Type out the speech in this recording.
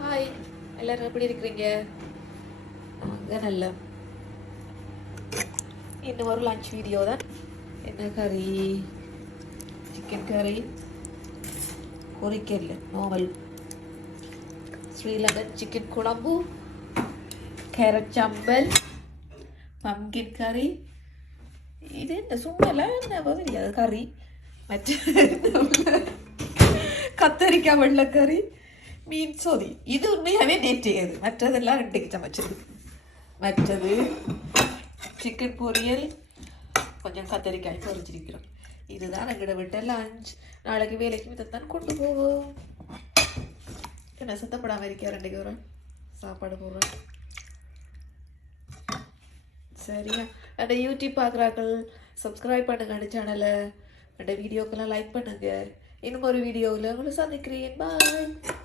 Hi, எல்லாரும் எப்படி இருக்கிறீங்க? நாங்கள் நல்ல. இன்னும் ஒரு லஞ்ச் வீடியோ தான். என்ன கறி? சிக்கன் கறி, பொரிக்கல, நார்மல் ஸ்ரீலங்கன் சிக்கன் குழம்பு, கேரட் சம்பல், பம்கின் கறி. இது இந்த சுண்டல என்ன பதில் அது கறி. மற்ற கத்தரிக்காய் வெள்ளைக்கறி, மீன் சொதி. இது உண்மையாகவே நேற்றையது, மற்றதெல்லாம் ரெண்டுக்கு சமைச்சது. மற்றது சிக்கன் பொரியல், கொஞ்சம் கத்தரிக்காய் பொரிச்சிருக்கிறோம். இதுதான் எங்கட விட்ட லஞ்ச். நாளைக்கு வேலைக்கு இதைத்தான் கொண்டு போவோம். என்ன சத்தப்படாமல் இருக்கியா? ரெண்டுக்கு வரோம் சாப்பாடு போடுறோம். சரியா? அந்த யூடியூப் பார்க்குறாக்கள் சப்ஸ்கிரைப் பண்ணுங்க அந்த சேனலை. அந்த வீடியோக்கெல்லாம் லைக் பண்ணுங்க. இன்னும் ஒரு வீடியோவில் உங்களை சந்திக்கிறேன். பாய்.